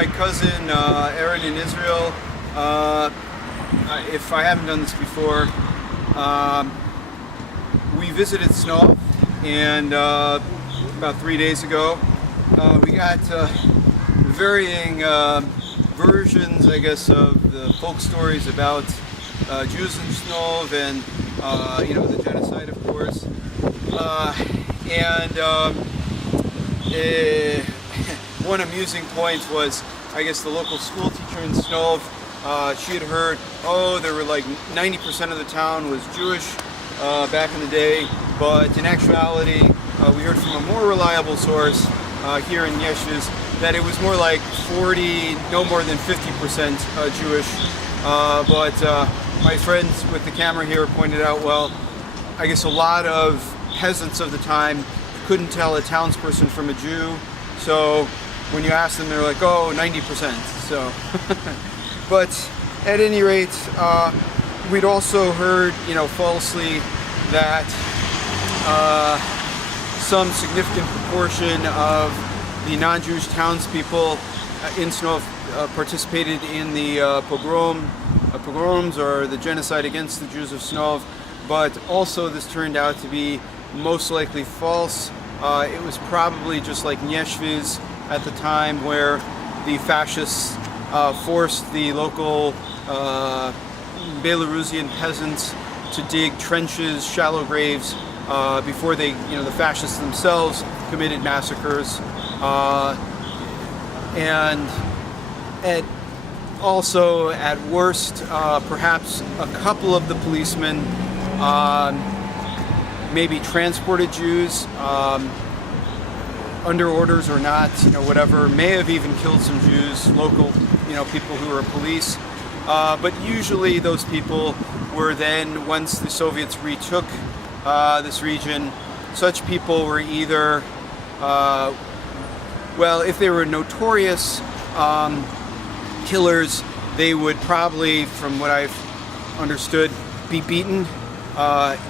my cousin Aaron in Israel. If I haven't done this before, we visited Snov, and about 3 days ago we got varying versions, I guess, of the folk stories about Jews in Snov and the genocide, of course. One amusing point was, I guess, the local school teacher in Snov. She had heard, there were like 90% of the town was Jewish back in the day, but in actuality, we heard from a more reliable source here in Yeshiz that it was more like 40, no more than 50% Jewish. But my friends with the camera here pointed out, well, I guess a lot of peasants of the time couldn't tell a townsperson from a Jew, so when you ask them, they're like, 90%. So, but at any rate, we'd also heard, falsely that some significant proportion of the non-Jewish townspeople in Snov participated in the pogroms or the genocide against the Jews of Snov, but also this turned out to be most likely false. It was probably just like Nyeshviz at the time, where the fascists forced the local Belarusian peasants to dig trenches, shallow graves, before they, the fascists themselves committed massacres. And also, at worst, perhaps a couple of the policemen maybe transported Jews under orders or not, whatever, may have even killed some Jews, local, people who were police. But usually those people were then, once the Soviets retook this region, such people were either, if they were notorious killers, they would probably, from what I've understood, be beaten,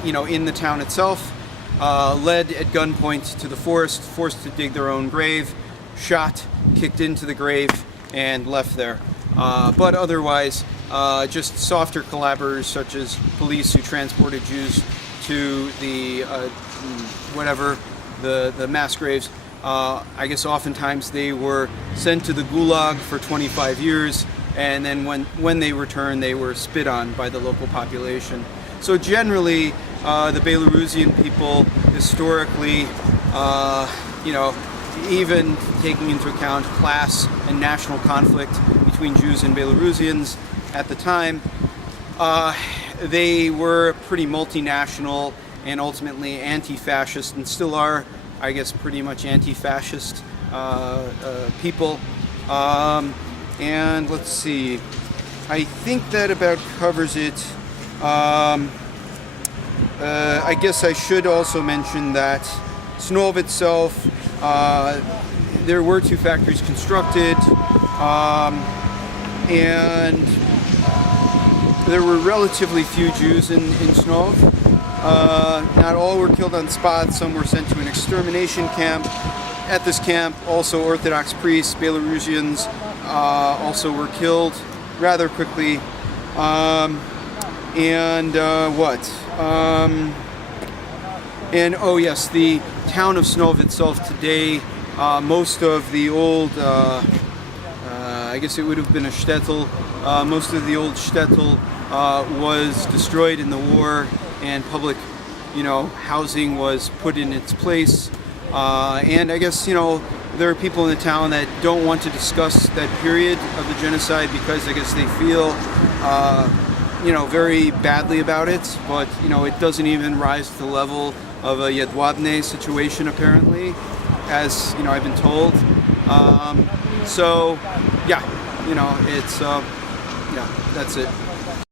in the town itself, led at gunpoint to the forest, forced to dig their own grave, shot, kicked into the grave, and left there. But otherwise, just softer collaborators such as police who transported Jews to the the mass graves. I guess oftentimes they were sent to the Gulag for 25 years, and then when they returned, they were spit on by the local population. So generally, the Belarusian people historically, even taking into account class and national conflict between Jews and Belarusians at the time, they were pretty multinational and ultimately anti-fascist, and still are, I guess, pretty much anti-fascist people. And let's see, I think that about covers it. I guess I should also mention that Snov itself, there were 2 factories constructed, and there were relatively few Jews in Snov. Not all were killed on spot. Some were sent to an extermination camp. At this camp, also Orthodox priests, Belarusians, also were killed rather quickly. Yes, the town of Snov itself today, most of the old, I guess it would have been a shtetl, most of the old shtetl was destroyed in the war, and public, housing was put in its place. And I guess, there are people in the town that don't want to discuss that period of the genocide because I guess they feel, very badly about it, but, it doesn't even rise to the level of a Yedwabne situation, apparently, as, I've been told. So, yeah, it's, that's it.